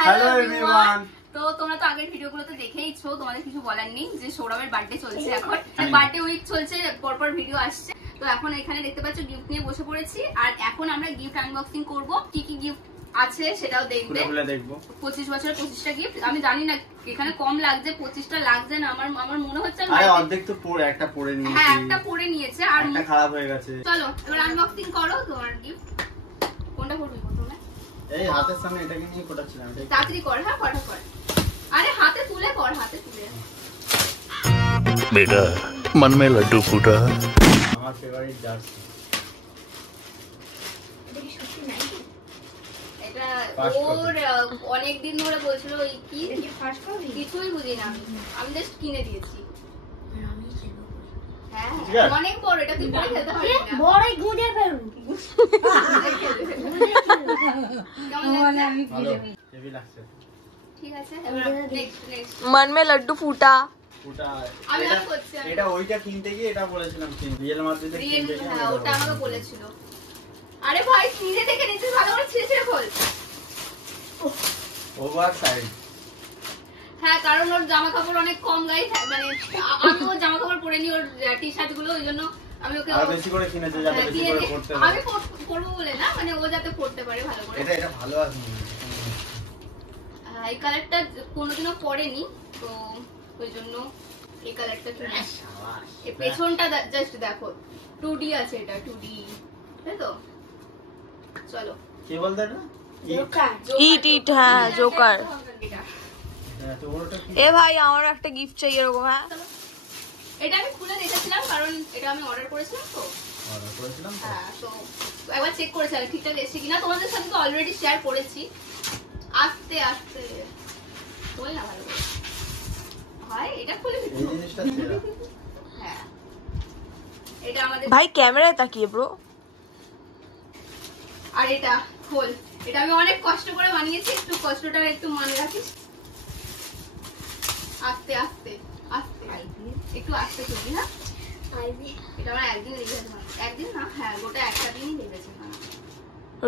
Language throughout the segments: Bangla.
Hello everyone. তো তোমরা তো আগের ভিডিওগুলোতে দেখেইছো, তোমাদের কিছু বলার নেই যে সৌরভের বার্থডে চলছে, এখন বার্থডে উইক চলছে, পরপর ভিডিও আসছে। তো এখন এখানে দেখতে পাচ্ছ গিফট নিয়ে বসে পড়েছি, আর এখন আমরা গিফট আনবক্সিং করব। কি কি গিফট আছে সেটাও দেখবে। 25 বছরের 25টা গিফট। আমি জানি না এখানে কম লাগছে, 25টা লাগছে না, আমার মনে হচ্ছে আরে অর্ধেক তো পরে একটা পরে নিয়েছি। হ্যাঁ একটা পরে নিয়েছে আর একটা খারাপ হয়ে গেছে। চলো এবার আনবক্সিং করো তোমার গিফট। কোনটা করবি প্রথমে? এই হাতের সামনে এটাকে নিয়ে কোটাচ্ছিলাম। তাড়াতাড়ি কর, হ্যাঁ ফটাফট। আরে হাতে তুলে কর, হাতে তুলে। बेटा मन में लड्डू फूटा। আমার ফেভারিট জার্সি। এটা ওর অনেকদিন ধরে বলছিল ওই কি ফার্স্ট কপি, কিছুই বুঝি না আমি জাস্ট কিনে দিয়েছি। হ্যাঁ অনেক বড়, এটা তুই পরে খেলতে পারবি না। বড়ই গুঁজে ফেলবো। কেমন আমি ভালো হেভি লাগছে। ঠিক আছে এবার নেক্সট मन में लड्डू फूटा। আমি আর করছি না। এটা ওইটা কিনতে গিয়ে এটা বলেছিলাম কিনতে। রিয়েল মাদ্রিদে কিনতে গিয়ে হ্যাঁ ওটা আমাকে বলেছিল। আরে ভাই নিজে থেকে নিতে ভালো করে ছিঁড়ে খোল। Over size. হ্যাঁ কারণ ওর জামা কাপড় অনেক কম গায়ে, মানে আমি ওর জামা কাপড় পরে নি, ওর টি শার্ট গুলো, ওই জন্য আমি ওকে আর বেশি করে কিনেছে যাতে বেশি করে পড়তে পারে। আমি করব বলে না, মানে ও যাতে পড়তে পারে ভালো করে। এটা ভালো আছে। এই কালারটা কোনোদিনও পরেনি, তো ওই জন্য এই কালারটা কিনেছি। এই পেছনটা জাস্ট দেখো 2D আছে, এটা 2D, তাই তো? চলো কি বলতে এটা? ইট ইট হ্যাঁ জোকার। হ্যাঁ তো ওটা কি? এ ভাই আমারও একটা গিফট চাই এরকম। হ্যাঁ এটা আমি খুলে দেখেছিলাম, কারণ এটা আমি অর্ডার করেছিলাম তো। অর্ডার করেছিলাম তো। হ্যাঁ তো একবার চেক করেছিলাম ঠিকঠাক এসেছে কিনা। তোমাদের সাথে তো অলরেডি শেয়ার করেছি। আস্তে আস্তে বল না ভালো করে। ভাই এটা খুলে এই দিচ্ছি। জিনিসটা ছিল। হ্যাঁ এটা আমাদের। ভাই ক্যামেরায় তাকিয়ে ব্রো। আর এটা খোল, এটা আমি অনেক কষ্ট করে বানিয়েছি, একটু কষ্টটা একটু মনে রাখিস। আস্তে আস্তে আস্তে একটু আস্তে করবি। হ্যাঁ এটা আমার একদিন লেগেছে, একদিন না, হ্যাঁ গোটা একটা দিনই লেগেছে।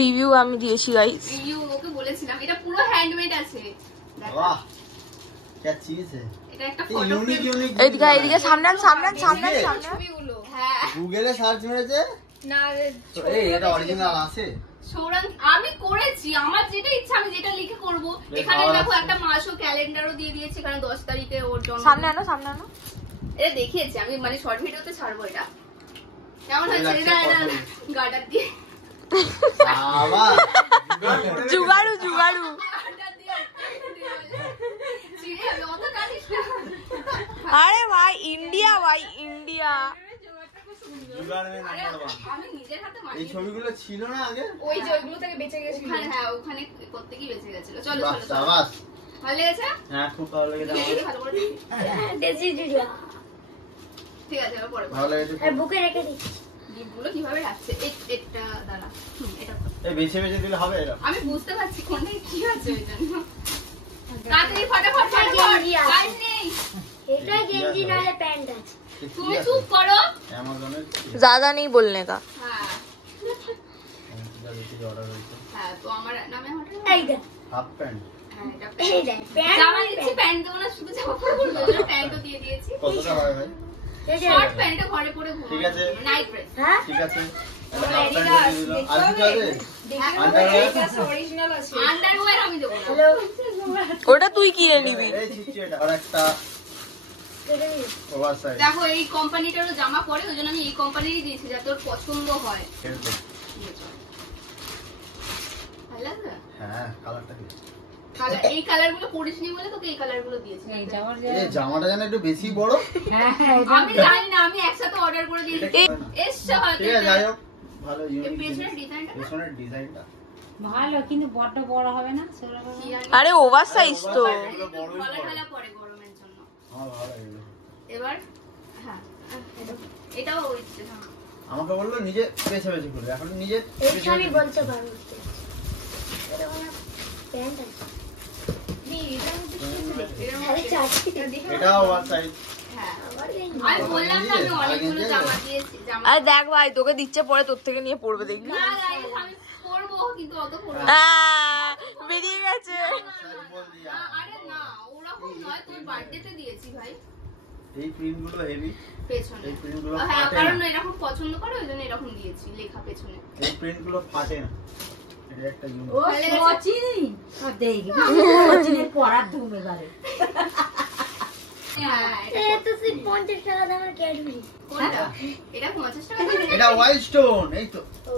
রিভিউ আমি দিয়েছি গাইস। রিভিউ ওকে বলেছিলাম, এটা পুরো হ্যান্ডমেড আছে। বাহ क्या चीज है। এটা একটা ইউনিক ইউনিক। এইদিকে এইদিকে সামনে সামনে সামনে সামনে। হ্যাঁ গুগলে সার্চ মেরেছে না এই এটা অরিজিনাল আছে। সৌরভ আমি করেছি, আমার যেটা ইচ্ছা আমি যেটা লিখে করব। এখানে দেখো একটা মাসও ক্যালেন্ডারও দিয়ে দিয়েছি, কারণ 10 তারিখে ওর জন্মদিন। সামনে আনো সামনে আনো। এটা দেখিয়েছি আমি, মানে শর্ট ভিডিওতে ছাড়বো। এটা কেমন হয়েছে? এটা গার্ডার দিয়ে আবার জুগাড়ু জুগাড়ু। আরে ভাই ইন্ডিয়া, ভাই ইন্ডিয়া। জুগাড় में নাম্বার 1। আমি নিজের হাতে এই বানিয়েছি। ছবিগুলো ছিল না আগে? ওই যে ওইগুলো থেকে বেঁচে গেছিল। হ্যাঁ ওখানে করতে কি বেঁচে গেছিল। চলো চলো চলো। শাবাশ। ভালো লেগেছে? হ্যাঁ খুব ভালো লেগেছে আমার। ভালো করে দেখি। দেশি জুড়া ঠিক আছে এবার পরে ভালো লেগেছে। আর বুকে রেখে দিই। গিফটগুলো কিভাবে রাখছে এটা দাঁড়া। এটা এই বেছে বেছে দিলে হবে এরকম। আমি বুঝতে পারছি কোনটা কি আছে ওই জন্য। তাড়াতাড়ি ফটাফট গেঞ্জি আছে। কাজ নেই। এটা গেঞ্জি নালে প্যান্ট আছে। তুমি চুপ করো। অ্যামাজনের ज्यादा नहीं बोलने का। হ্যাঁ যেটা অর্ডার হয়েছে হ্যাঁ তো আমার নামে অর্ডার। এই দেখ হাফ প্যান্ট। হ্যাঁ এটা এই দেখ প্যান্ট জামা দিচ্ছি, প্যান্ট দেবো না, শুধু জামা পরে ঘুরবো। ওই জন্য প্যান্টও দিয়ে দিয়েছি। কতটা হয় ভাই? এই যে শর্ট প্যান্টও ঘরে পরে ঘুরবো। ঠিক আছে। Night dress. হ্যাঁ ঠিক আছে এটা হাফ প্যান্ট দিয়ে দিলাম। আর কি হবে? আন্ডারওয়্যার আমি দেবো না। হ্যালো ওটা তুই কিনে নিবি। এই চিচি এটা আর একটা ওভার সাইজ। দেখো এই কোম্পানিটারও জামা পরে, ওই জন্য আমি এই কোম্পানিরই দিয়েছি যাতে ওর পছন্দ হয়। ভালো লাগছে? হ্যাঁ কালারটা কি? এই কালার গুলো পরিসনি বলে তোকে এই কালার গুলো দিয়েছি। এই জামাটা যেন একটু বেশি বড়। আমি জানি না, আমি একসাথে অর্ডার করে দিয়েছি। এসছে হয়তো। ঠিক আছে যাই হোক ভালো এই ইউনিক পেছনের ডিজাইনটা পেছনের ডিজাইনটা ভালো, কিন্তু বড্ড বড় হবে না? কি জানি। আরে ওভার সাইজ তো। এগুলো বড়ই গলা বড়। ঢালা পরে গরমের জন্য। আমার ভালো লাগে। এবার হ্যাঁ এটাও ইচ্ছে না। আমাকে বললো নিজে বেছে বেছে করবে, এখন নিজে এটা আমি বলতে পারবো। এটা ওনা প্যান্ট আছে। আরে চাচ্ছি এটাও ওভার সাইজ। হ্যাঁ আমার গেঞ্জি আমি বললাম না আমি অনেকগুলো জামা দিয়েছি। জামা আরে দেখ ভাই তোকে দিচ্ছে পরে তোর থেকে নিয়ে পড়বে দেখবি। না গাইস আমি পরবো, কিন্তু অত পরবো না। বেরিয়ে গেছে। দিয়া আরে না ওরকম নয়, তোর বার্থডেতে দিয়েছি ভাই। এই প্রিন্ট গুলো হেভি পেছনে এই প্রিন্ট গুলো হ্যাঁ, ফাটে কারণ না এরকম পছন্দ করে ওই জন্য এরকম দিয়েছি লেখা পেছনে। এই প্রিন্ট গুলো ফাটে না এটা একটা ইউনিক ও সচিন ও দেখবি সচিনের পড়ার ধুম এবারে। হ্যাঁ, এ তো সিট 50 টাকা দামের ক্যাডবেরি। কোনটা? এটা 50 টাকা দামের? এটা ওয়াইল্ড স্টোন এই তো ও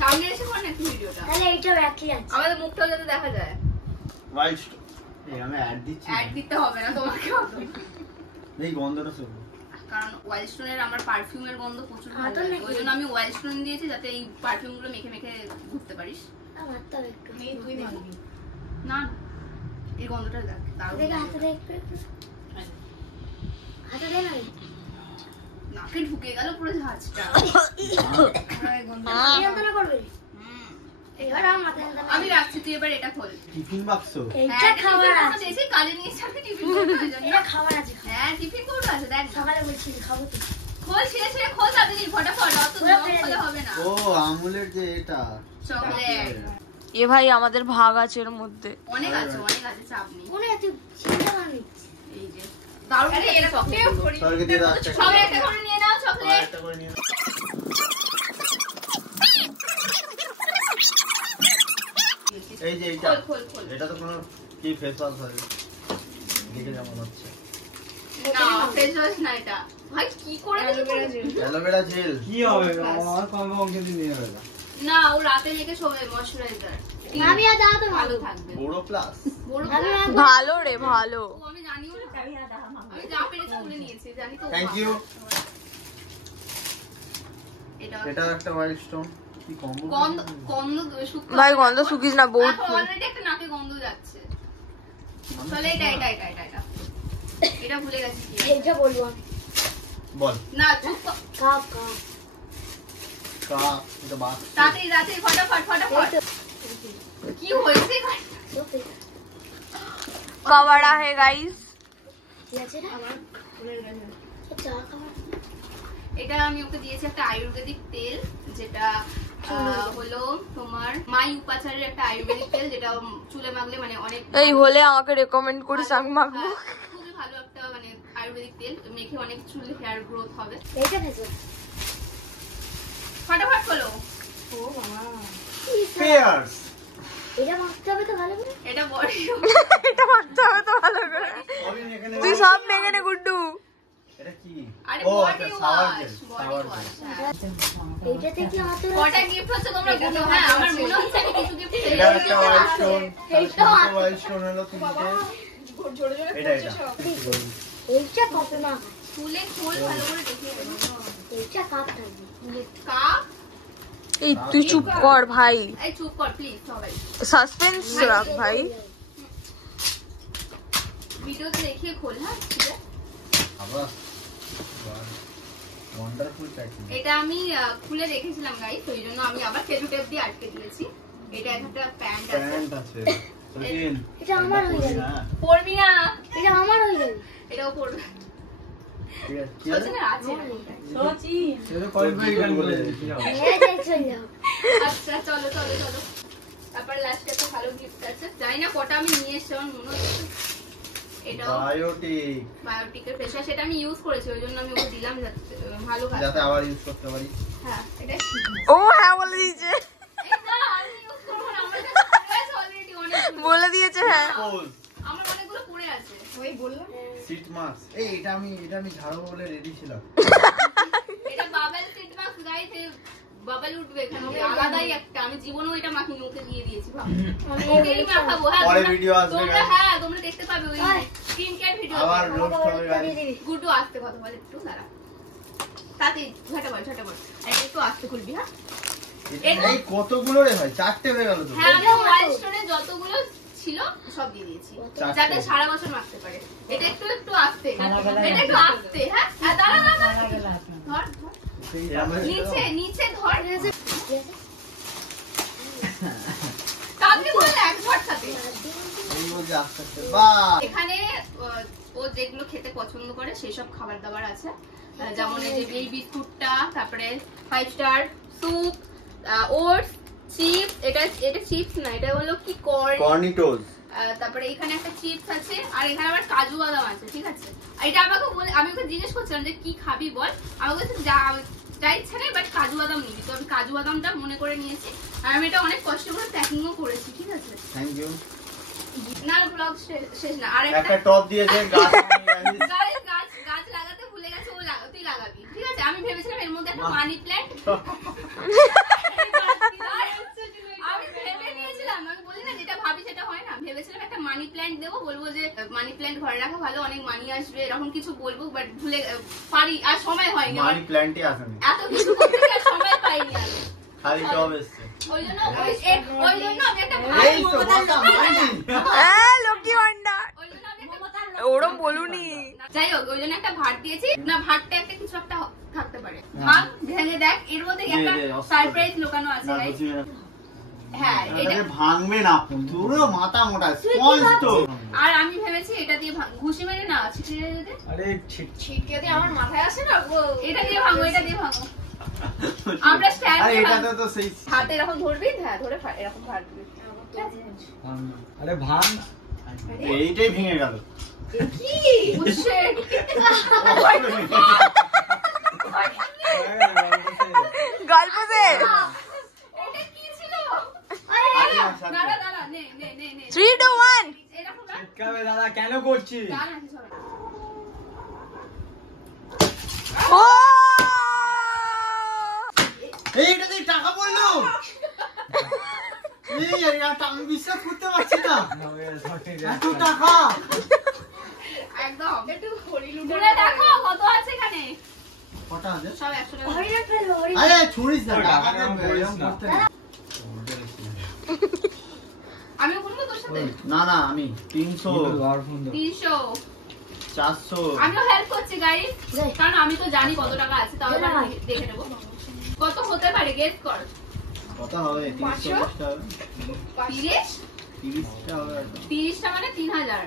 সামনে এসে কর না একটু ভিডিওটা, তাহলে এইটাও একই আছে। আমাদের মুখটাও যাতে দেখা যায়। ওয়াইল্ড স্টোন এই আমি অ্যাড দিচ্ছি অ্যাড দিতে হবে না তোমাকে অত। এই গন্ধটা শুনো কারণ ওয়াইল্ড স্টোনের আমার পারফিউমের গন্ধ প্রচুর ভালো তো লাগে, নাকি? ওই জন্য আমি ওয়াইল্ড স্টোন দিয়েছি যাতে এই পারফিউম গুলো মেখে মেখে ঘুরতে পারিস। আমার তো একটু তুই মারবি। না এই গন্ধটা দেখ দারুণ দেখে গন্ধ। হাতে দে একটু হাতে দে না নাকে ঢুকে গেল পুরো ঝাঁঝটা। যন্ত্রণা করবে। হুম। এবার আমার মাথায় যন্ত্রণা আমি রাখছি, তুই এবার এটা খোল। টিফিন বাক্স এইটা হ্যাঁ, খাবার টিফিন আছে। দিয়েছি, কাজে নিয়ে যাবে টিফিন করতে ওই জন্য। এটা খাবার আছে। হ্যাঁ টিফিন কৌটো আছে দেখ না। সকালে বলছি খাবো তো। খোল ছিঁড়ে ছিঁড়ে খোল তাড়াতাড়ি ফটাফট, অত ওরা জম ফেলে খোলা দে। হবে না। ও আমুলের যে এটা চকলেট এ ভাই আমাদের ভাগ আছে এর মধ্যে। অনেক আছে চাপ নেই। কোনে এত চিন্তা বানিয়েছি। এই যে দারুণ এই চকলেট সরকে দিয়ে দাও সবাই একটা করে নিয়ে নাও চকলেট। একটা করে নিয়ে নাও। এই যে এইটা খোল খোল খোল। এটা তো কোনো কি ফেস ওয়াশ হয় দেখে যেমন হচ্ছে না ফেস ওয়াশ না এটা। ভাই কি করে দিলি? অ্যালোভেরা জেল কি হবে আমার কমে অঙ্কে দিয়ে হবে না না ও রাতে লেগে শোবে ময়শ্চারাইজার। আমি আর দাও তো ভালো থাকবে। বড় প্লাস বড় আমি আর ভালো রে ভালো। ও আমি জানিও না। আমি যা পেরেছি তুলে নিয়েছি জানি তো। থ্যাংক ইউ এটা এটা একটা ওয়াইল্ড স্টোন কি কম্বো গন্ধ গন্ধ শুকনো ভাই গন্ধ শুকিস না বহুত। অলরেডি একটা নাকে গন্ধ যাচ্ছে। চলে এটা এটা এটা এটা এটা এটা ভুলে গেছি কি আছে। এইটা বলবো আমি। বল না চুপ কর। খাও খাও। কা এটা বাস তাড়াতাড়ি তাড়াতাড়ি ফটাফট ফটাফট। কি হয়েছে এখানে? कवड़ा है गाइस। ঠিক আছে রে আমার চা খাওয়া। এটা আমি ওকে দিয়েছি একটা আয়ুর্বেদিক তেল, যেটা হলো তোমার মাই উপাচারের একটা আয়ুর্বেদিক তেল, যেটা চুলে মাখলে মানে অনেক এই হলে আমাকে রেকমেন্ড করিস আমি মাখবো। হ্যাঁ, খুবই ভালো একটা মানে আয়ুর্বেদিক তেল, মেখে অনেক চুলে হেয়ার গ্রোথ হবে। এইটা খেছো। ফটাফট করো। ও বাবা। পেয়ার্স এটা মাখতে হবে তো ভালো করে। এটা বডি এটা মাখতে হবে তো ভালো করে। আমি এখানে তুই সব মেখে নে গুড্ডু। এটা কি আরে ও বডি আচ্ছা shower wash gel body shower wash. Gel এইটা থেকে আমার তো কটা গিফট হচ্ছে তোমরা বলো। হ্যাঁ আমার মনে হচ্ছে আমি কিছু গিফট এটা একটা ওয়াইল্ড স্টোন ওয়াইল্ড স্টোন হলো তিনটে এটা এটা এইটা কপে মাখ। ফুলে ফুল ভালো করে দেখিয়ে দেবো। এইটা কাপ থাকবে। কাপ এই তুই চুপ কর ভাই, এই চুপ কর প্লিজ সবাই। সাসপেন্স রাখ ভাই। ভিডিওতে দেখিয়ে খোল। হ্যাঁ ঠিক আছে। আবার ওয়ান্ডারফুল প্যাকিং এটা আমি খুলে রেখেছিলাম গাইস, ওই জন্য আমি আবার সেলু টেপ দিয়ে আটকে দিয়েছি। এটা একটা প্যান্ট আছে। প্যান্ট আছে সচিন এটা আমার হয়ে যাবে। হ্যাঁ পরবি না, এটা আমার হয়ে যাবে। এটাও পরবে। ঠিক আছে কি আছে সচিনের আছে এরকমটা। সচিন সেটা কয়েকবার গান বলে দিচ্ছি হ্যাঁ যাই চল যাও। আচ্ছা চলো চলো চলো। তারপর লাস্টে একটা ভালো গিফট আছে, জানি না কটা আমি নিয়ে এসেছি আমার মনে হচ্ছে। এটাও বায়োটিক বায়োটিকের ফেস ওয়াশ, সেটা আমি ইউজ করেছি ওই জন্য আমি ওকে দিলাম যাতে ভালো কাজ যাতে আবার ইউজ করতে পারি হ্যাঁ এটা ও হ্যাঁ বলে দিয়েছে, এই না আমি ইউজ করব না, আমার কাছে অলরেডি অনেক বলে দিয়েছে হ্যাঁ। পোজ আমার অনেকগুলো পড়ে আছে। ওই বললাম সিট মাস্ক এই এটা আমি ঝাড়বো বলে রেডি ছিলাম এটা bubble sheet mask guys, bubble উঠবে এখানে আলাদাই একটা, আমি জীবনেও এটা মাখিনি, ওকে দিয়ে দিয়েছি ভাব। ওকেই মাখাবো। হ্যাঁ পরে তোমরা- ভিডিও আসবে তোমরা guys। হ্যাঁ তোমরা দেখতে পাবে ওই স্ক্রিন কেয়ার ভিডিও। আবার রোস্ট হবে দিয়ে গাইস দিবি। গুড্ডু আসতে কথা বল একটু দাঁড়া, তাতে ঝটাপট ঝটাপট আর একটু আসতে খুলবি। হ্যাঁ এই কতগুলো রে ভাই চারটে হয়ে গেল তো হ্যাঁ আমি ওয়াইল্ড স্টোনে যতগুলো ছিল সব দিয়ে দিয়েছি, চারটে। যাতে সারা বছর মাখতে পারে। এটা একটু একটু আসতে, এটা একটু আসতে। হ্যাঁ আর দাঁড়া দাঁড়া মারা গেল আপনার। ধর ধর এই আমরা- নিচে নিচে ধর। তাহলে বল একবার সাথে এই বলছে আস্তে আস্তে বাহ এখানে ও যেগুলো খেতে পছন্দ করে সেই সব খাবার দাবার আছে, যেমন এই যে এই বিস্কুটটা, তারপরে 5 স্টার স্যুপ, ওটস, চিপস। এটা চিপস না, এটা হলো কি কর্ন, কর্নিটোজ তারপরে এখানে একটা চিপস আছে, আর এখানে আবার কাজু বাদাম আছে, ঠিক আছে। আর এটা আমাকে আমি ওকে জিজ্ঞেস করছিলাম যে কি খাবি বল, আমাকে বলছে যা ইচ্ছা নেই, বাট কাজু বাদাম নিবি। তো আমি কাজু বাদামটা মনে করে নিয়েছি, আর আমি এটা অনেক কষ্ট করে প্যাকিংও করেছি, ঠিক আছে। Thank you. না ব্লগ শেষ না, আর একটা টপ দিয়েছে গাছ গাছ লাগাতে ভুলে গেছে, ও তুই লাগাবি, ঠিক আছে। আমি ভেবেছিলাম এর মধ্যে একটা মানি প্ল্যান্ট, আমি ভেবে নিয়েছিলাম, আমি বলি না যেটা ভাবি সেটা হয় না, ভেবেছিলাম একটা মানি প্ল্যান্ট দেবো, বলবো যে মানি প্ল্যান্ট ঘরে রাখা ভালো, অনেক মানি আসবে, এরকম কিছু বলবো, বাট ভুলে পারি, আর সময় হয়নি, মানি প্ল্যান্টই আসেনি, এত কিছু করতে গিয়ে আর সময় পাইনি আমি। খালি টপ এসছে। ওই জন্য আমি একটা ভাই, এই তো কথা মানি। লক্ষ্মী ভান্ডার ওই জন্য আমি একটা ওরম বলুনি। যাই হোক, ওই জন্য একটা ভাত দিয়েছি না, ভাতটা একটা কিছু একটা থাকতে পারে, ভাত ভেঙে দেখ, এর মধ্যে একটা সারপ্রাইজ লুকানো আছে না, guys। বুঝি না। হ্যাঁ, এটা এটাকে ভাঙবে না, পুরো মাথা মোটা স্পঞ্জ তো। আর আমি ভেবেছি এটা দিয়ে ঘুষি মেরে না ছিটিয়ে দিতে, আরে ছিটিয়ে দিয়ে আমার মাথায় আসে না, এটা দিয়ে ভাঙো, এটা দিয়ে ভাঙো। আমরা স্ট্যান্ড আরে এটাতে তো সেই হাতে এরকম ধরবি, হ্যাঁ ধরে এরকম ভাঙবি, ঠিক আছে। আরে ভাঙ। এইটাই ভেঙে গেল। কি বুঝছে? গল্প দে। এটা কি ছিল? দাঁড়া দাঁড়া, নে 3, 2, 1 এরকম না, চিৎকারে দাদা কেন করছিস? দাঁড়া কিছু হবে না। ও এইটাতে টাকা পড়লো। এই আমি বিশ্বাস করতে পারছি না, এত টাকা। একদম একটু ঘুরে দেখো কত আছে এখানে, কটা আছে? সব 100 টাকা। হরিণা ফেলো, হরিণা। আরে ছুরিস না, টাকা টাকা এরকম করিস না। আমি বলবো তোর সাথে না না, আমি 300 300, 400। আমিও হেল্প করছি গাইস, কারণ আমি তো জানি কত টাকা আছে, তাও আবার দেখে নেবো কত হতে পারে, গেস কর। কত হবে? 300 টা হবে, 30? 30 টা হবে। 30টা মানে 3000,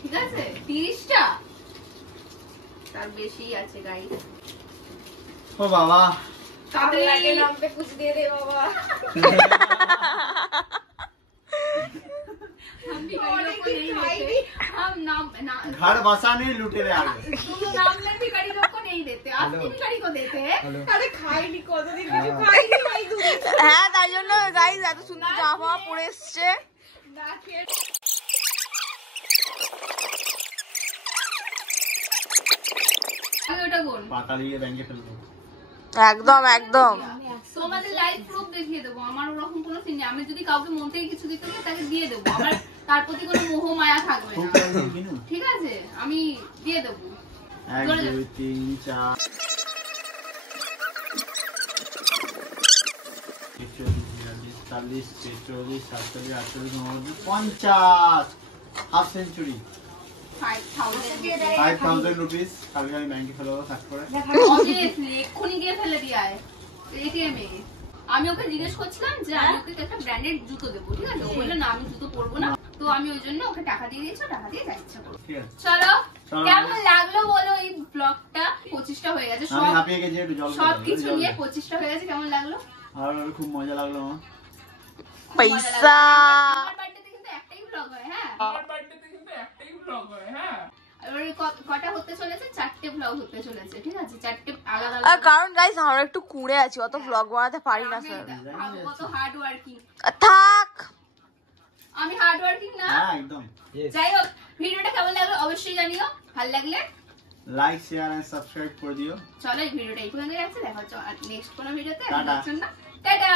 ঠিক আছে। 30টা তার বেশি আছে গাইস। ও বাবা, তাড়াতাড়ি নাম पे कुछ दे दे बाबा, हम भिखारी लोग को नहीं देते, हम नाम घर बसाने लुटेरे आ गए। तुम नाम में भिखारी लोग को नहीं देते, असली भिखारी को देते हैं। আরে খাইনি কতদিন কিছু খাইনি ভাই দুধ হ্যাঁ, তাই জন্য গাইস এত সুন্দর জামা পরে এসছে। না খেয়ে আমি ওটা বল, পাতা দিয়ে ব্যাংকে ফেলবো। একদম একদম। তোমাদের লাইভ প্রুফ দেখিয়ে দেবো, আমার ওরকম কোনো সিন নেই। আমি যদি কাউকে মন থেকে কিছু দিতে চাই তাকে দিয়ে দেবো, আমার তার প্রতি কোনো মোহ মায়া থাকবে খুব না, টাকা কিনু। ঠিক আছে। আমি দিয়ে দেবো। 1 2 3 4 40 46 47 48 50 হাফ সেঞ্চুরি 5000 রুপিস। কালকে আমি ব্যাংকে ফেলবো কাজ করে। অবভিয়াসলি এক্ষুনি গিয়ে ফেলে দিয়ে আয় এটিএম এ। আমি ওকে জিজ্ঞেস করছিলাম যে আমি ওকে একটা ব্র্যান্ডেড জুতো দেবো, ঠিক আছে। ও বললো না আমি জুতো পরবো না, তো আমি ওই জন্য ওকে টাকা দিয়ে দিয়েছি, টাকা দিয়ে যা ইচ্ছা করবো। ঠিক আছে, চলো, চলো। কেমন লাগলো বলো এই ব্লগটা? 25টা হয়ে গেছে, আমি হাঁপিয়ে গেছি, একটু জল সব কিছু নিয়ে 25টা হয়ে গেছে। কেমন লাগলো? আর খুব মজা লাগলো আমার। পয়সা আমার বার্থডেতে কিন্তু একটাই ব্লগ হয়, হ্যাঁ। আমার বার্থডেতে কিন্তু একটাই ব্লগ হয়, হ্যাঁ। এবারে কটা হতে চলেছে? 4টে ব্লগ হতে চলেছে, ঠিক আছে। 4টে আলাদা আলাদা। কারণ গাইস আমরা একটু কুঁড়ে আছি, অত ব্লগ বানাতে পারি না স্যার। ভাবো কত হার্ড ওয়ার্কিং। থাক, আমি হার্ড ওয়ার্কিং না? হ্যাঁ একদম। যাই হোক, ভিডিওটা কেমন লাগলো অবশ্যই জানিও, ভালো লাগলে লাইক শেয়ার এন্ড সাবস্ক্রাইব করে দিও। চলো এই ভিডিওটা এই পর্যন্ত যাচ্ছে, দেখা হচ্ছে নেক্সট কোনো ভিডিওতে। টাটা। টাটা।